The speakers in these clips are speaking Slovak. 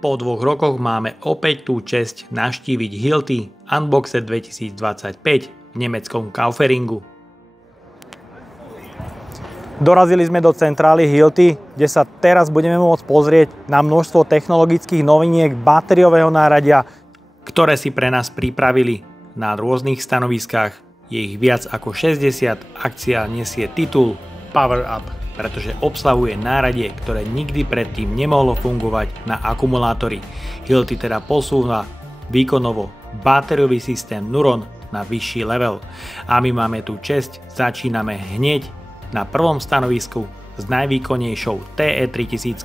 Po 2 rokoch máme opäť tú česť navštíviť Hilti Unboxed 2025 v nemeckom Kauferingu. Dorazili sme do centrály Hilti, kde sa teraz budeme môcť pozrieť na množstvo technologických noviniek batériového náradia, ktoré si pre nás pripravili na rôznych stanoviskách. Je ich viac ako 60, akcia nesie titul Power Up, pretože obsahuje náradie, ktoré nikdy predtým nemohlo fungovať na akumulátory. Hilti teda posúva výkonovo batériový systém Nuron na vyšší level. A my máme tú česť, začíname hneď na prvom stanovisku s najvýkonnejšou TE3000,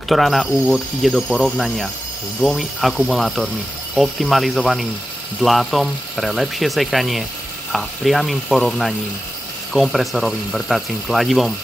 ktorá na úvod ide do porovnania s 2 akumulátormi, optimalizovaným dlátom pre lepšie sekanie a priamym porovnaním kompresorovým vrtacím kladivom.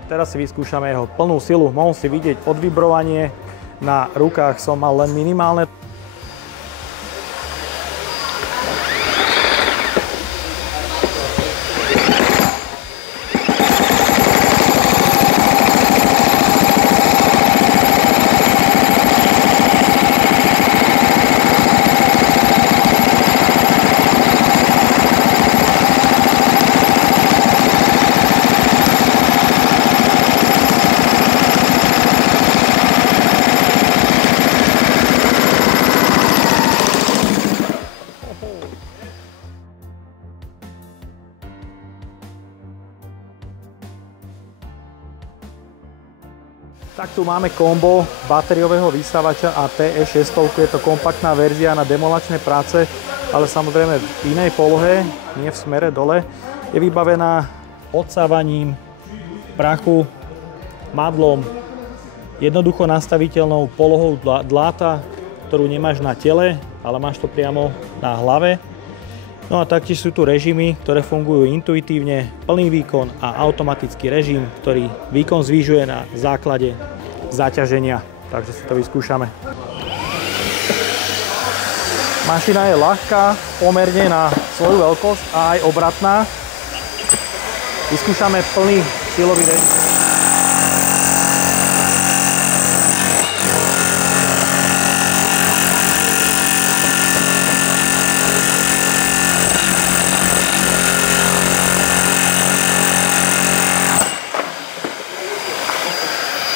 A teraz si vyskúšame jeho plnú silu. Mohol si vidieť odvibrovanie, na rukách som mal len minimálne. Tak tu máme kombo batériového vysávača a TE600, je to kompaktná verzia na demolačné práce, ale samozrejme v inej polohe, nie v smere dole. Je vybavená odsávaním prachu, madlom, jednoducho nastaviteľnou polohou dláta, ktorú nemáš na tele, ale máš to priamo na hlave. No a taktiež sú tu režimy, ktoré fungujú intuitívne, plný výkon a automatický režim, ktorý výkon zvyšuje na základe zaťaženia. Takže si to vyskúšame. Mašina je ľahká, pomerne na svoju veľkosť a aj obratná. Vyskúšame plný silový režim.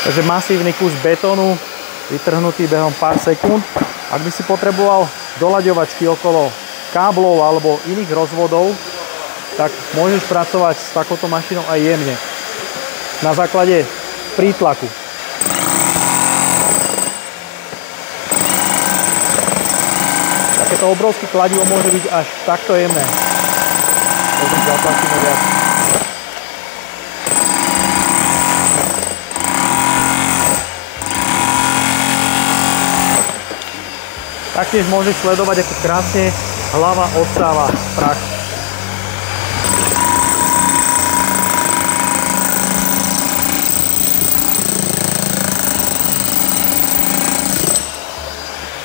Takže masívny kus betónu, vytrhnutý behom pár sekúnd. Ak by si potreboval doľaďovačky okolo káblov alebo iných rozvodov, tak môžeš pracovať s takouto mašinou aj jemne. Na základe prítlaku. Takéto obrovské kladivo môže byť až takto jemné. Možno zaplatíme viac. Taktiež môžeš sledovať, ako krásne hlava odsáva prach.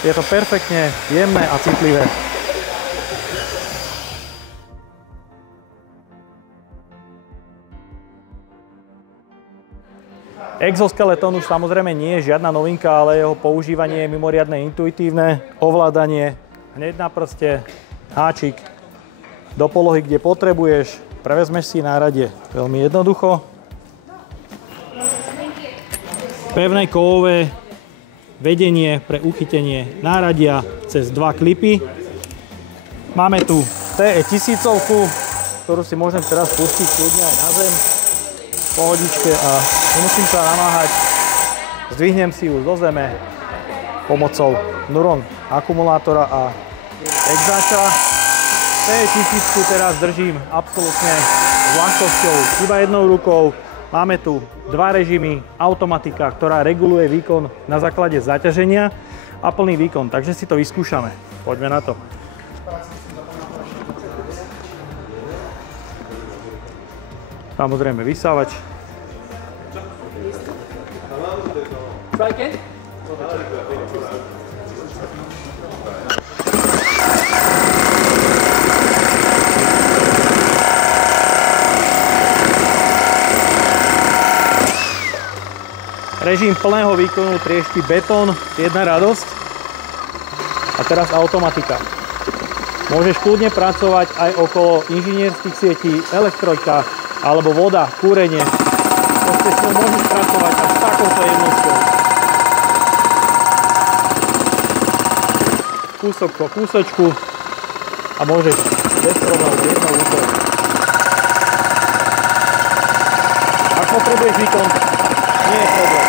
Je to perfektne jemné a citlivé. Exoskeleton už samozrejme nie je žiadna novinka, ale jeho používanie je mimoriadne intuitívne, ovládanie hneď na prste, háčik do polohy, kde potrebuješ, prevezmeš si náradie veľmi jednoducho. Pevné kovové vedenie pre uchytenie náradia cez dva klipy. Máme tu TE1000, ktorú si môžem teraz pustiť kľudne aj na zem. Pohodičke a nemusím sa namáhať, zdvihnem si ju zo zeme pomocou Nuron akumulátora a exáča. TE1000 teraz držím absolútne s ľahkosťou, iba jednou rukou. Máme tu dva režimy, automatika, ktorá reguluje výkon na základe zaťaženia a plný výkon, takže si to vyskúšame. Poďme na to. Samozrejme vysávač. Režim plného výkonu triešti betón, jedna radosť. A teraz automatika. Môžeš kľudne pracovať aj okolo inžinierských sietí, elektrika, alebo voda, kúrenie. Proste s ňou môžeš pracovať až s takouto jemnosťou. Kúsok po kúsočku a môžeš bez problémov jednou rukou. Ak potrebuješ výkon, nie je problém.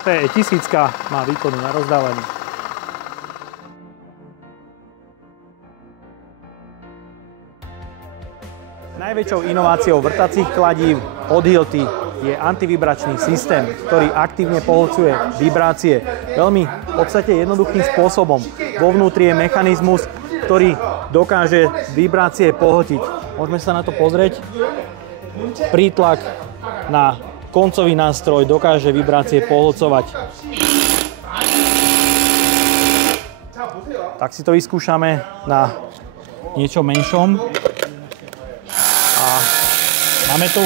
TE1000 má výkonu na rozdávanie. Najväčšou inováciou vrtacích kladív od Hilti je antivibračný systém, ktorý aktívne pohľcuje vibrácie veľmi v podstate jednoduchým spôsobom. Vo vnútri je mechanizmus, ktorý dokáže vibrácie pohltiť. Môžeme sa na to pozrieť. prítlak na koncový nástroj dokáže vibrácie pohlcovať. Tak si to vyskúšame na niečo menšom. A máme tu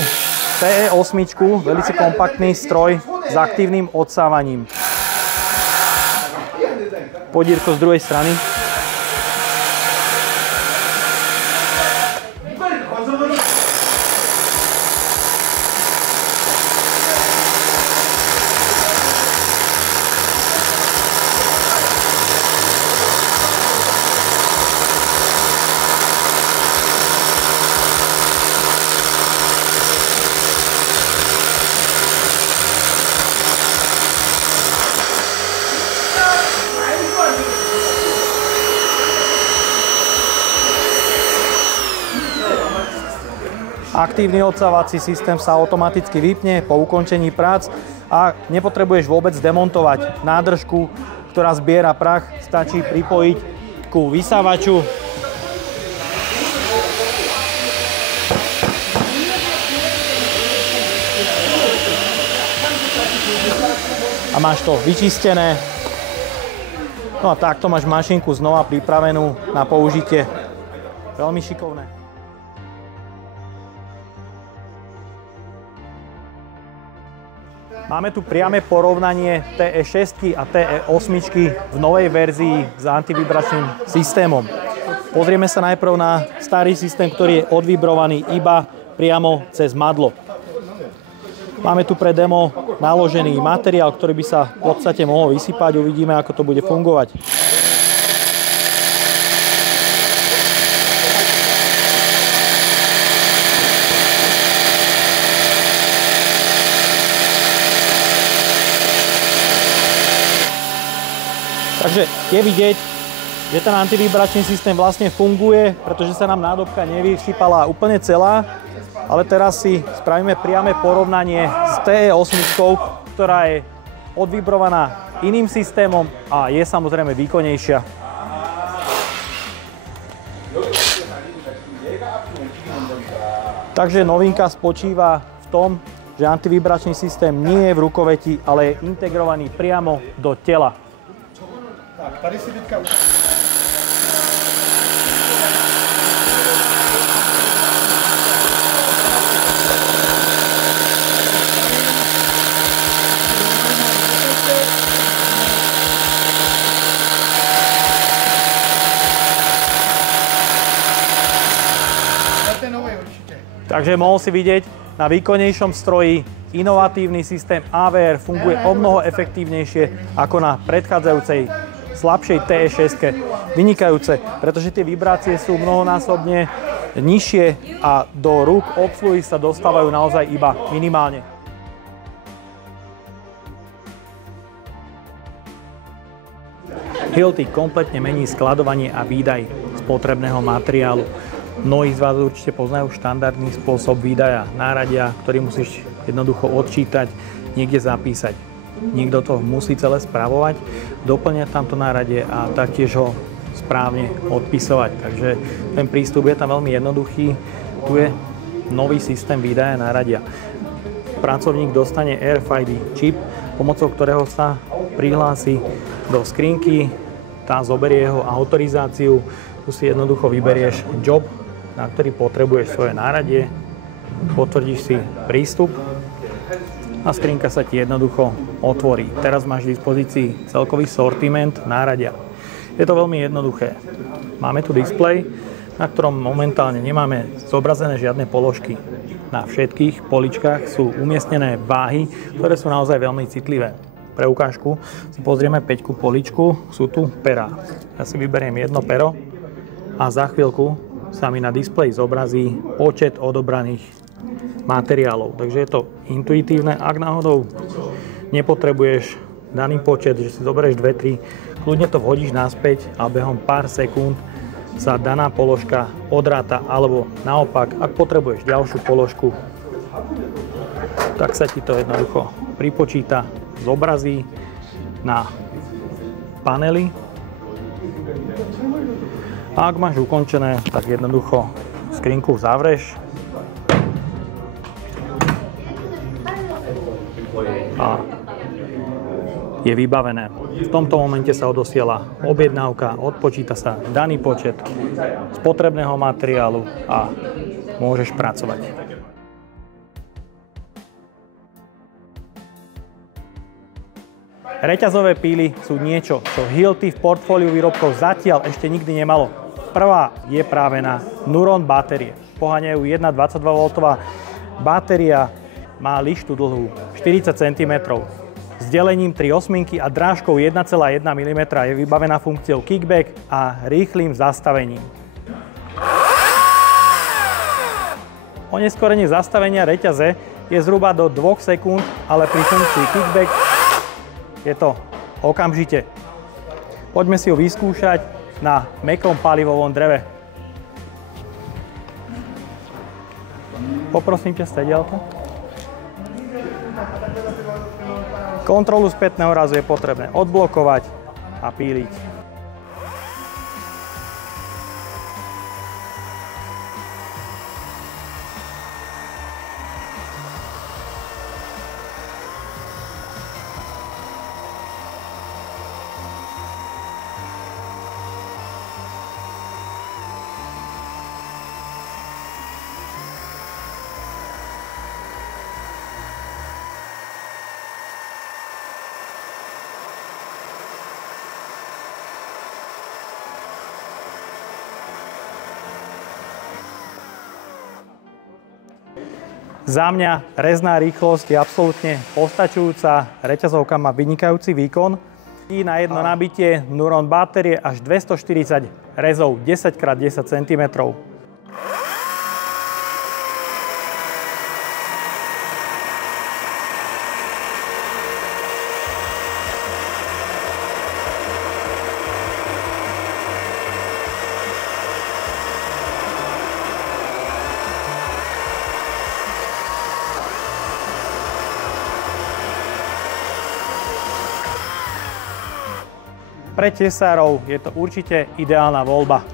TE8, veľmi kompaktný stroj s aktívnym odsávaním. Podierko z druhej strany. Aktívny odsávací systém sa automaticky vypne po ukončení prác a nepotrebuješ vôbec demontovať nádržku, ktorá zbiera prach. Stačí pripojiť ku vysávaču. A máš to vyčistené. No a takto máš mašinku znova pripravenú na použitie. Veľmi šikovné. Máme tu priame porovnanie TE6 a TE8 v novej verzii s antivibračným systémom. Pozrieme sa najprv na starý systém, ktorý je odvibrovaný iba priamo cez madlo. Máme tu pre demo naložený materiál, ktorý by sa v podstate mohol vysypať. Uvidíme, ako to bude fungovať. Takže je vidieť, že ten antivibračný systém vlastne funguje, pretože sa nám nádobka nevysypala úplne celá, ale teraz si spravíme priame porovnanie s TE8, ktorá je odvibrovaná iným systémom a je samozrejme výkonnejšia. Takže novinka spočíva v tom, že antivibračný systém nie je v rukoveti, ale je integrovaný priamo do tela. Tady si teďka Takže mohol si vidieť, na výkonnejšom stroji inovatívny systém AVR funguje omnoho efektívnejšie ako na predchádzajúcej slabšej TE6. Vynikajúce, pretože tie vibrácie sú mnohonásobne nižšie a do rúk obsluhy sa dostávajú naozaj iba minimálne. Hilti kompletne mení skladovanie a výdaj spotrebného materiálu. Mnohí z vás určite poznajú štandardný spôsob výdaja náradia, ktorý musíš jednoducho odčítať, niekde zapísať. Niekto to musí celé spravovať, doplňať tamto náradie a taktiež ho správne odpisovať. Takže ten prístup je tam veľmi jednoduchý. Tu je nový systém výdaja náradia. Pracovník dostane RFID čip, pomocou ktorého sa prihlási do skrinky, tá zoberie jeho autorizáciu, tu si jednoducho vyberieš job, na ktorý potrebuješ svoje náradie, potvrdíš si prístup a skrinka sa ti jednoducho otvorí. Teraz máš v dispozícii celkový sortiment náradia. Je to veľmi jednoduché. Máme tu displej, na ktorom momentálne nemáme zobrazené žiadne položky. Na všetkých poličkách sú umiestnené váhy, ktoré sú naozaj veľmi citlivé. Pre ukážku si pozrieme 5 poličku, sú tu perá. Ja si vyberiem jedno pero a za chvíľku sa mi na displeji zobrazí počet odobraných materiálov. Takže je to intuitívne. Ak náhodou nepotrebuješ daný počet, že si zoberieš 2-3, kľudne to vhodíš naspäť a behom pár sekúnd sa daná položka odráta, alebo naopak, ak potrebuješ ďalšiu položku, tak sa ti to jednoducho pripočíta, zobrazí na paneli. A ak máš ukončené, tak jednoducho skrinku zavreš je vybavené. V tomto momente sa odosiela objednávka, odpočíta sa daný počet spotrebného materiálu a môžeš pracovať. Reťazové píly sú niečo, čo Hilti v portfóliu výrobkov zatiaľ ešte nikdy nemalo. Prvá je práve na Nuron batérie. Poháňajú 1,22V batéria, má lištu dlhú 40 cm. S delením 3 osminky a drážkou 1,1 mm je vybavená funkciou kickback a rýchlym zastavením. Oneskorenie zastavenia reťaze je zhruba do 2 sekúnd, ale pri funkcii kickback je to okamžite. Poďme si ho vyskúšať na mäkkom palivovom dreve. Poprosím ťa, sediaľko. Kontrolu spätného razu je potrebné odblokovať a píliť. Za mňa rezná rýchlosť je absolútne postačujúca, reťazovka má vynikajúci výkon. I na jedno nabitie Nuron batérie až 240 rezov 10x10 cm. Pre tesárov je to určite ideálna voľba.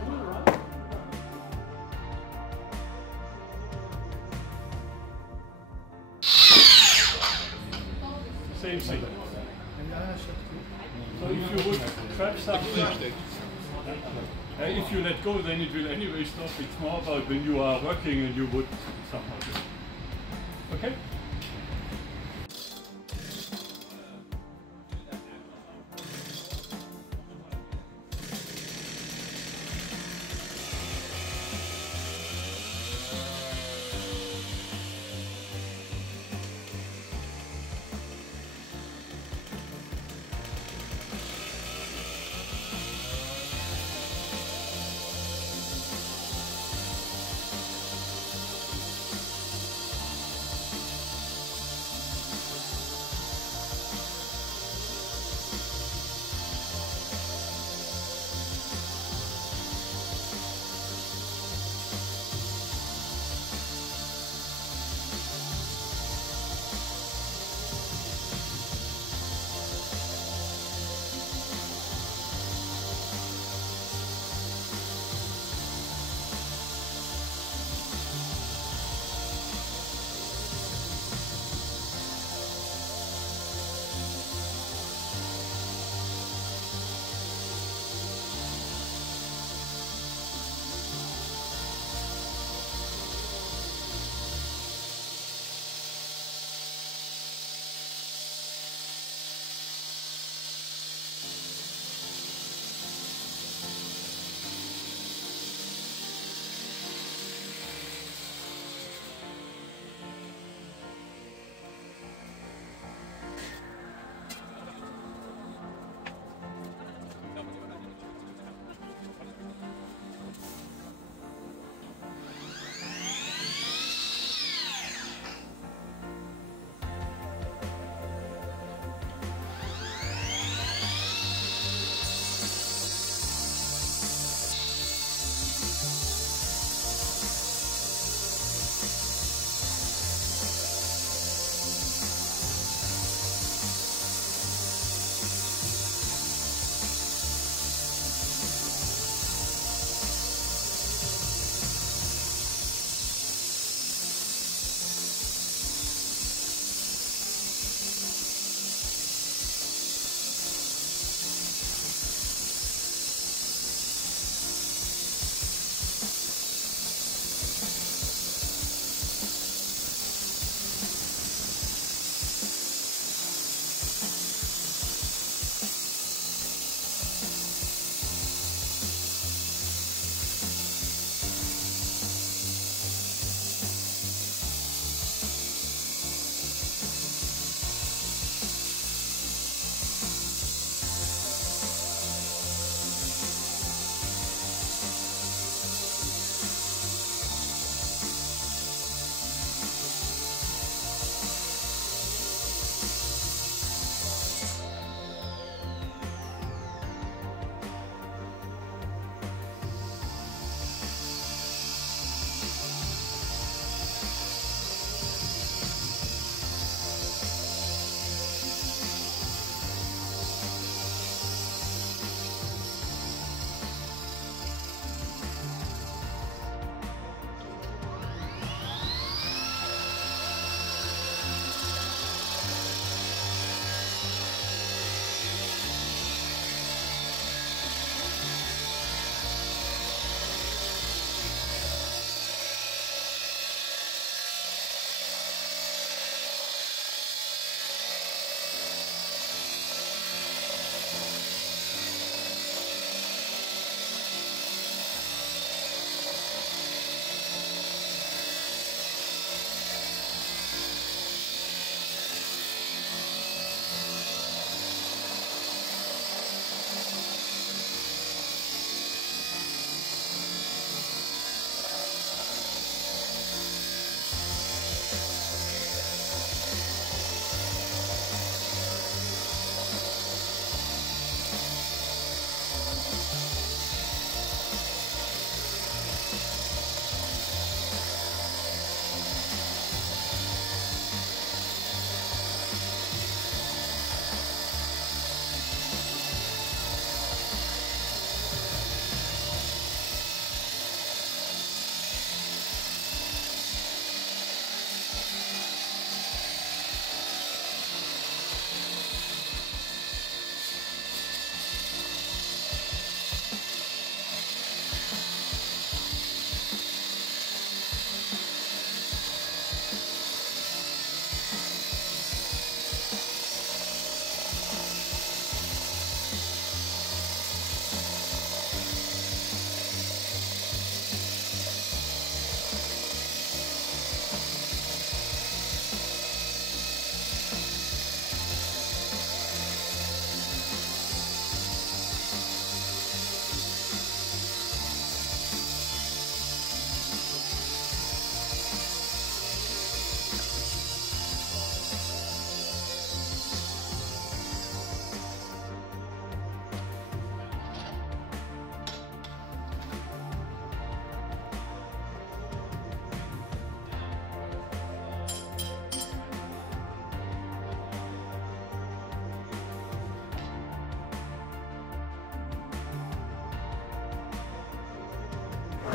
Same thing. So if you would trap something, if you let go, then it will anyway stop. It's more about when you are working and you would somehow do it. Okay?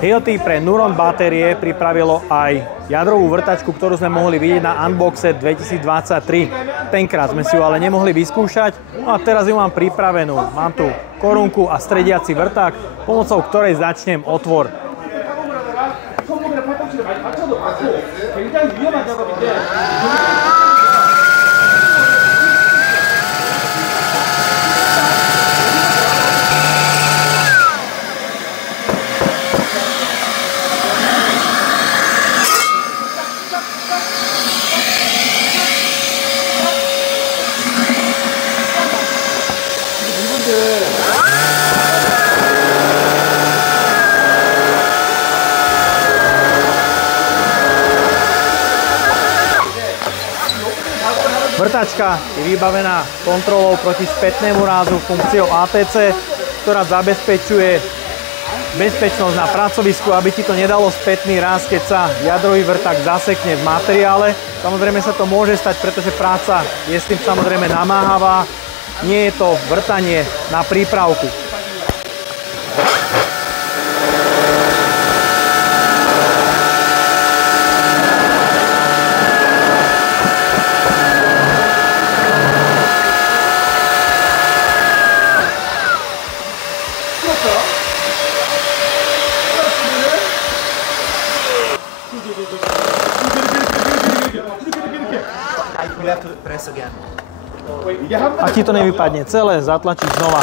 Hilti pre Nuron batérie pripravilo aj jadrovú vrtačku, ktorú sme mohli vidieť na Unboxe 2023. Tenkrát sme si ju ale nemohli vyskúšať, no a teraz ju mám pripravenú. Mám tu korunku a strediaci vrták, pomocou ktorej začnem otvor. Vrtačka je vybavená kontrolou proti spätnému rázu funkciou ATC, ktorá zabezpečuje bezpečnosť na pracovisku, aby ti to nedalo spätný ráz, keď sa jadrový vrták zasekne v materiále. Samozrejme sa to môže stať, pretože práca je s tým samozrejme namáhavá. Nie je to vrtanie na prípravku. Ak ti to nevypadne celé, zatlačíš znova.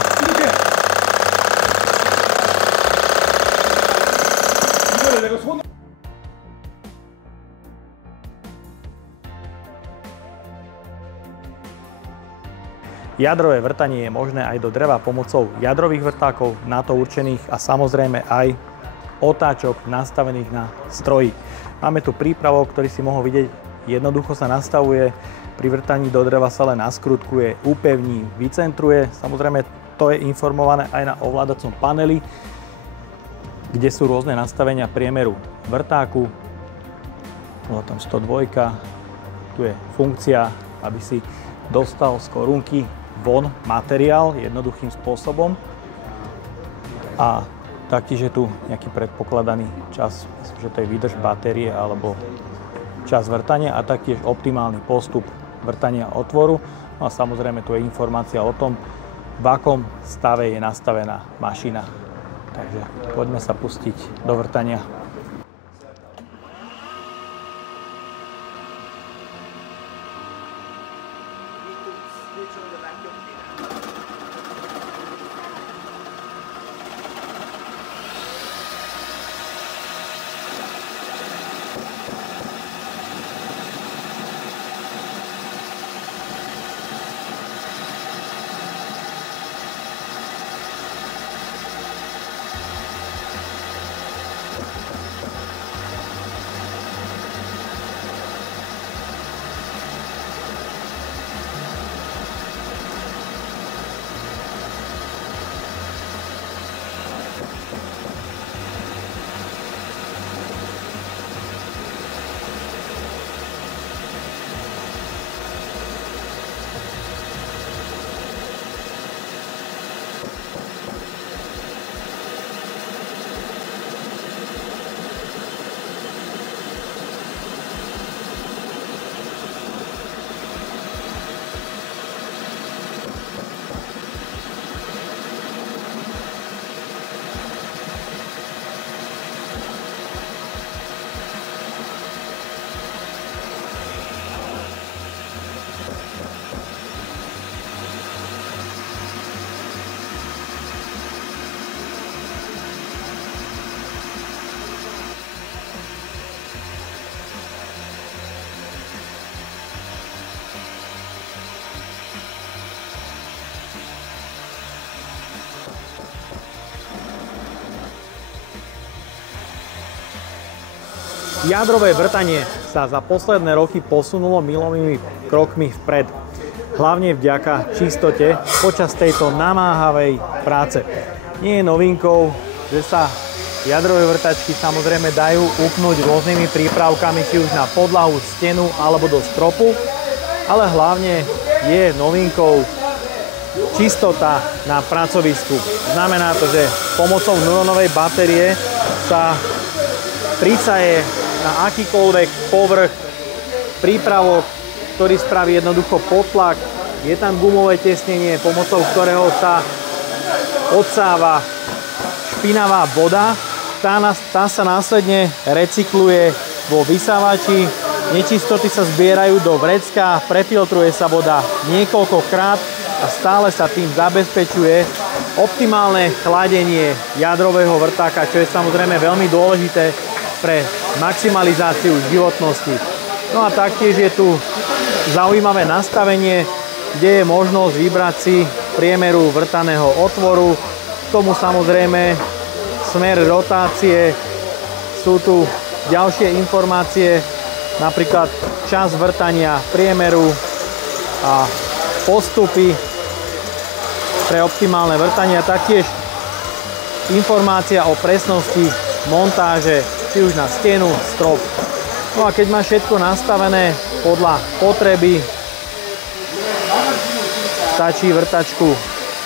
Jadrové vrtanie je možné aj do dreva pomocou jadrových vrtákov, na to určených a samozrejme aj otáčok nastavených na stroji. Máme tu prípravok, ktorý si mohol vidieť, jednoducho sa nastavuje. Pri vrtaní do dreva sa len naskrutkuje, upevní, vycentruje. Samozrejme, to je informované aj na ovládacom paneli, kde sú rôzne nastavenia priemeru vrtáku. Bola tam 102, tu je funkcia, aby si dostal z korunky von materiál jednoduchým spôsobom. A taktiež je tu nejaký predpokladaný čas, myslím, že to je výdrž batérie alebo čas vrtania a taktiež optimálny postup vrtania otvoru. No a samozrejme tu je informácia o tom, v akom stave je nastavená mašina. Takže poďme sa pustiť do vrtania. Jadrové vrtanie sa za posledné roky posunulo milovými krokmi vpred. Hlavne vďaka čistote počas tejto namáhavej práce. Nie je novinkou, že sa jadrové vrtačky samozrejme dajú upnúť rôznymi prípravkami, či už na podlahu, stenu alebo do stropu, ale hlavne je novinkou čistota na pracovisku. Znamená to, že pomocou Nuronovej batérie sa Príca je na akýkoľvek povrch prípravok, ktorý spraví jednoducho potlak. Je tam gumové tesnenie, pomocou ktorého sa odsáva špinavá voda. Tá sa následne recykluje vo vysávači. Nečistoty sa zbierajú do vrecka, prefiltruje sa voda niekoľkokrát a stále sa tým zabezpečuje optimálne chladenie jadrového vrtáka, čo je samozrejme veľmi dôležité pre maximalizáciu životnosti. No a taktiež je tu zaujímavé nastavenie, kde je možnosť vybrať si priemeru vrtaného otvoru. K tomu samozrejme smer rotácie. Sú tu ďalšie informácie, napríklad čas vrtania priemeru a postupy pre optimálne vrtanie. Taktiež informácia o presnosti montáže, či už na stenu, strop. No a keď máš všetko nastavené podľa potreby, stačí vrtačku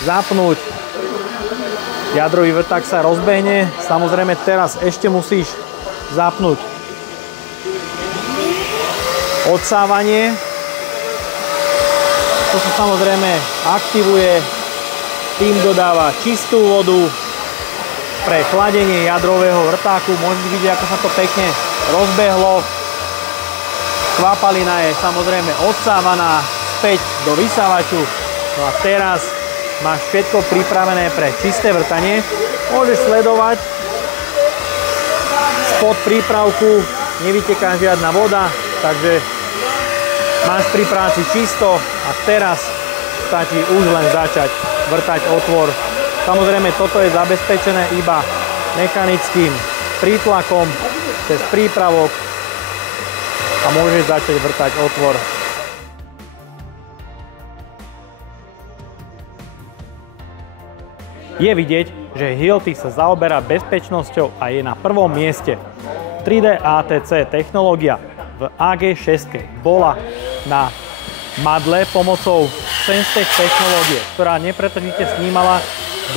zapnúť, jadrový vrták sa rozbehne. Samozrejme teraz ešte musíš zapnúť odsávanie. To sa samozrejme aktivuje, tým dodáva čistú vodu pre chladenie jadrového vrtáku. Môžete vidieť, ako sa to pekne rozbehlo. Kvapalina je samozrejme odsávaná späť do vysávaču. No a teraz máš všetko pripravené pre čisté vrtanie. Môžeš sledovať spod prípravku, nevyteká žiadna voda, takže máš pri práci čisto a teraz stačí už len začať vrtať otvor. Samozrejme toto je zabezpečené iba mechanickým prítlakom cez prípravok a môžeš začať vrtať otvor. Je vidieť, že Hilti sa zaoberá bezpečnosťou a je na prvom mieste. 3D ATC technológia v AG6 bola na madle pomocou SenseTech technológie, ktorá nepretržite snímala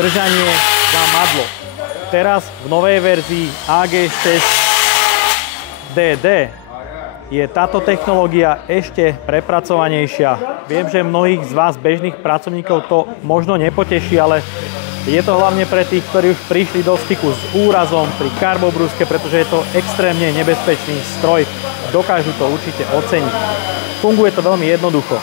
držanie za madlo. Teraz v novej verzii AG6 DD je táto technológia ešte prepracovanejšia. Viem, že mnohých z vás bežných pracovníkov to možno nepoteší, ale je to hlavne pre tých, ktorí už prišli do styku s úrazom pri karbobrúske, pretože je to extrémne nebezpečný stroj. Dokážu to určite oceniť. Funguje to veľmi jednoducho.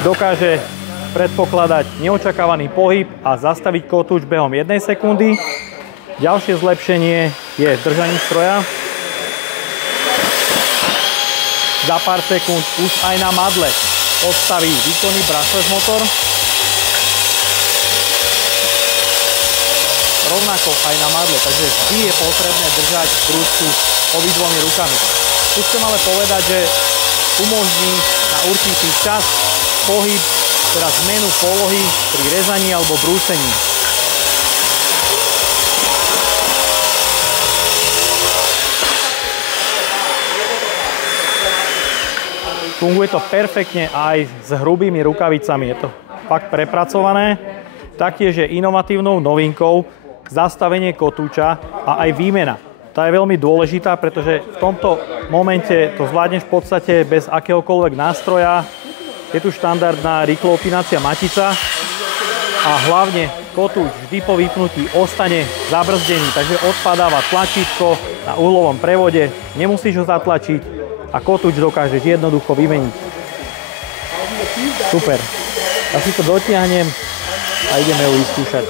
Dokáže predpokladať neočakávaný pohyb a zastaviť kotúč behom 1 sekundy. Ďalšie zlepšenie je držanie stroja. Za pár sekúnd už aj na madle odstaví výkonný brushless motor. Rovnako aj na madle, takže vždy je potrebné držať brúšku obidvomi rukami. Tu chcem ale povedať, že umožní na určitý čas pohyb, teda zmenu polohy pri rezaní alebo brúsení. Funguje to perfektne aj s hrubými rukavicami. Je to fakt prepracované. Taktiež je inovatívnou novinkou zastavenie kotúča a aj výmena. Tá je veľmi dôležitá, pretože v tomto momente to zvládneš v podstate bez akéhokoľvek nástroja. Je tu štandardná rýchloopínacia matica a hlavne kotúč vždy po vypnutí ostane zabrzdený, takže odpadáva tlačítko na uhlovom prevode, nemusíš ho zatlačiť a kotúč dokážeš jednoducho vymeniť. Super. Ja si to dotiahnem a ideme ju vyskúšať.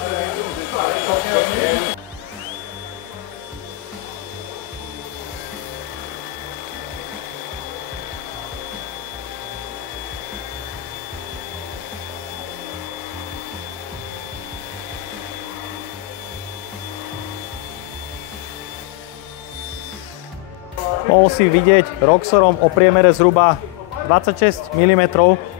Mohol si vidieť Roxorom o priemere zhruba 26 mm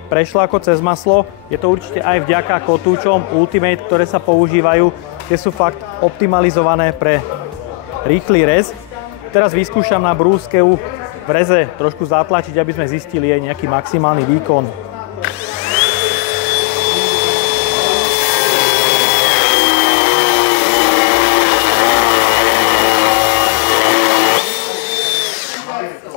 prešlo ako cez maslo. Je to určite aj vďaka kotúčom Ultimate, ktoré sa používajú. Tie sú fakt optimalizované pre rýchly rez. Teraz vyskúšam na brúske v reze trošku zatlačiť, aby sme zistili jej nejaký maximálny výkon.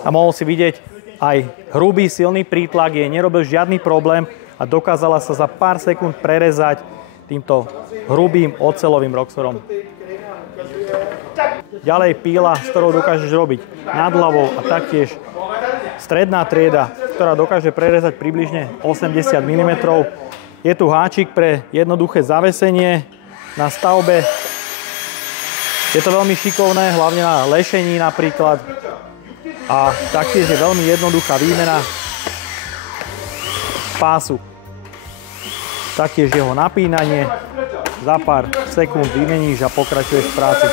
A mohol si vidieť, aj hrubý, silný prítlak jej nerobil žiadny problém a dokázala sa za pár sekúnd prerezať týmto hrubým oceľovým roxorom. Ďalej píla, s ktorou dokážeš robiť nad hlavou a taktiež stredná trieda, ktorá dokáže prerezať približne 80 mm. Je tu háčik pre jednoduché zavesenie na stavbe. Je to veľmi šikovné, hlavne na lešení napríklad. A taktiež je veľmi jednoduchá výmena pásu. Taktiež jeho napínanie. Za pár sekúnd vymeníš a pokračuješ v práci.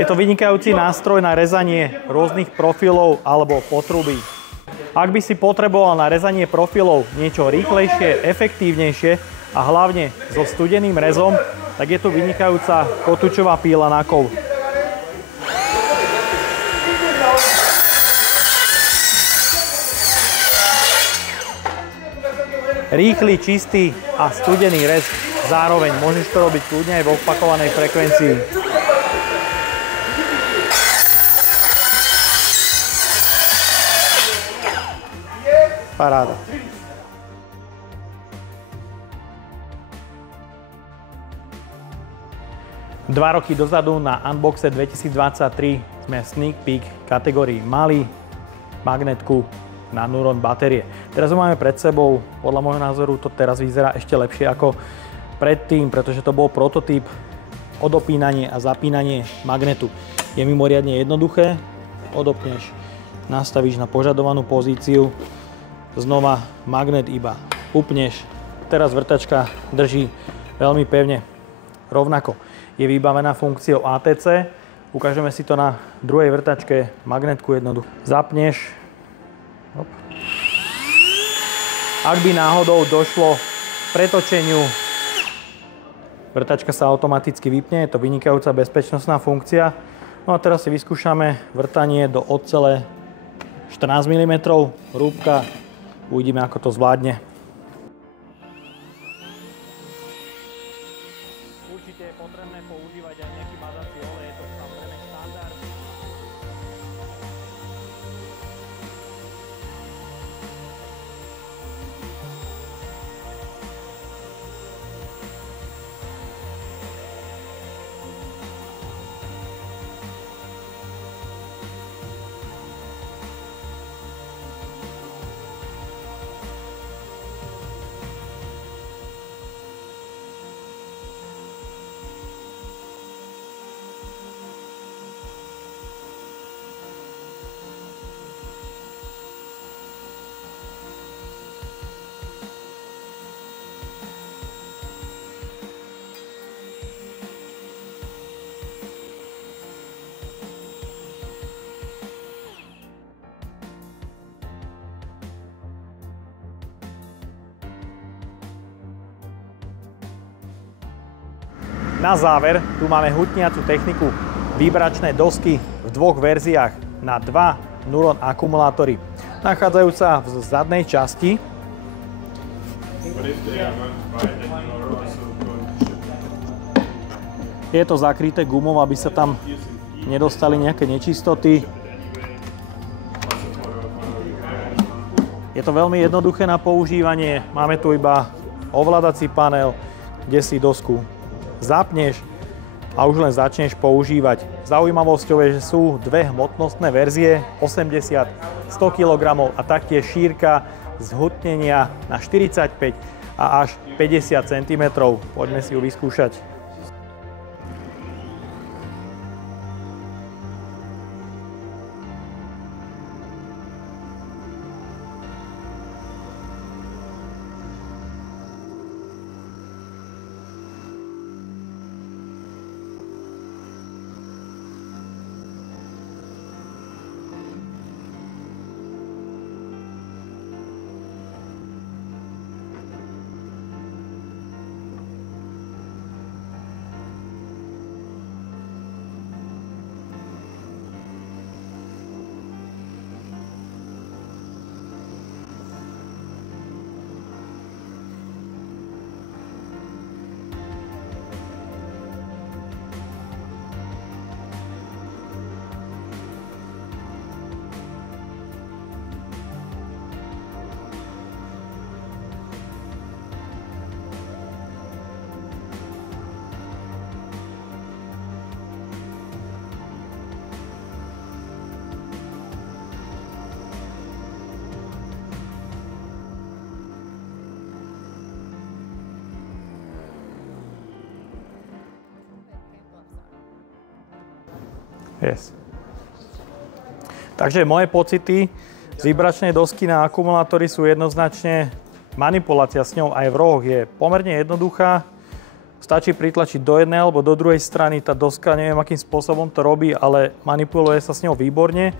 Je to vynikajúci nástroj na rezanie rôznych profilov alebo potrubí. Ak by si potreboval na rezanie profilov niečo rýchlejšie, efektívnejšie a hlavne so studeným rezom, tak je tu vynikajúca kotúčová píla na kov. Rýchly, čistý a studený rez zároveň. Môžeš to robiť kľudne aj v opakovanej frekvencii. Paráda. Dva roky dozadu na Unboxe 2023 sme sneak peek kategórii mali magnetku na Nuron batérie. Teraz ho máme pred sebou, podľa môjho názoru to teraz vyzerá ešte lepšie ako predtým, pretože to bol prototyp odopínanie a zapínanie magnetu. Je mimoriadne jednoduché, odopneš, nastavíš na požadovanú pozíciu, znova magnet iba upneš. Teraz vrtačka drží veľmi pevne. Rovnako je vybavená funkciou ATC. Ukážeme si to na druhej vrtačke. Magnetku jednoducho zapneš. Hop. Ak by náhodou došlo k pretočeniu, vrtačka sa automaticky vypne. Je to vynikajúca bezpečnostná funkcia. No a teraz si vyskúšame vrtanie do ocele 14 mm. Rúbka. Uvidíme, ako to zvládne. Určite je potrebné používať aj nejaký mazací olej, je to samozrejme štandard. Na záver tu máme hutniacu techniku, vibračné dosky v dvoch verziách na 2 Nuron akumulátory. Nachádzajú sa v zadnej časti. Je to zakryté gumou, aby sa tam nedostali nejaké nečistoty. Je to veľmi jednoduché na používanie. Máme tu iba ovládací panel, kde si dosku zapneš a už len začneš používať. Zaujímavosťou je, že sú dve hmotnostné verzie, 80-100 kg a taktiež šírka zhutnenia na 45 a až 50 cm. Poďme si ju vyskúšať. Yes. Takže moje pocity z vibračnej dosky na akumulátory sú jednoznačne, manipulácia s ňou aj v rohoch je pomerne jednoduchá. Stačí pritlačiť do jednej alebo do druhej strany, tá doska neviem akým spôsobom to robí, ale manipuluje sa s ňou výborne.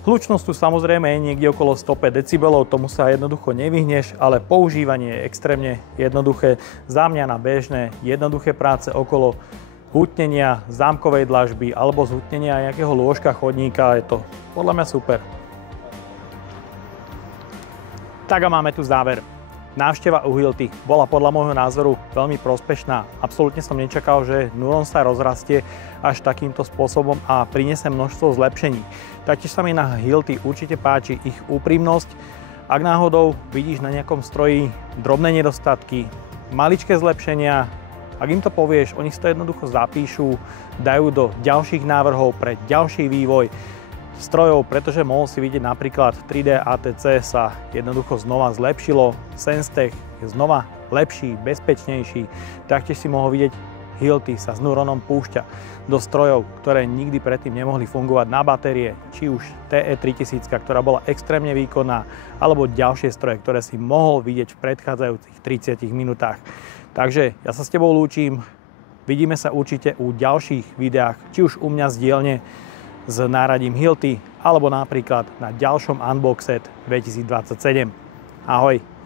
Hlučnosť tu samozrejme je niekde okolo 105 decibelov, tomu sa jednoducho nevyhneš, ale používanie je extrémne jednoduché. Za mňa na bežné, jednoduché práce okolo hutnenia zámkovej dlažby alebo zhutnenia nejakého lôžka, chodníka, je to podľa mňa super. Tak a máme tu záver. Návšteva u Hilty bola podľa môjho názoru veľmi prospešná. Absolútne som nečakal, že Nuron sa rozrastie až takýmto spôsobom a prinesie množstvo zlepšení. Taktiež sa mi na Hilty určite páči ich úprimnosť. Ak náhodou vidíš na nejakom stroji drobné nedostatky, maličké zlepšenia, ak im to povieš, oni si to jednoducho zapíšu, dajú do ďalších návrhov pre ďalší vývoj strojov, pretože mohol si vidieť napríklad 3D ATC sa jednoducho znova zlepšilo, SenseTech je znova lepší, bezpečnejší, taktiež si mohol vidieť Hilty sa s Nuronom púšťa do strojov, ktoré nikdy predtým nemohli fungovať na batérie, či už TE3000, ktorá bola extrémne výkonná, alebo ďalšie stroje, ktoré si mohol vidieť v predchádzajúcich 30 minútach. Takže ja sa s tebou lúčim, vidíme sa určite u ďalších videách, či už u mňa z dielne s náradím Hilty, alebo napríklad na ďalšom Unboxed 2027. Ahoj!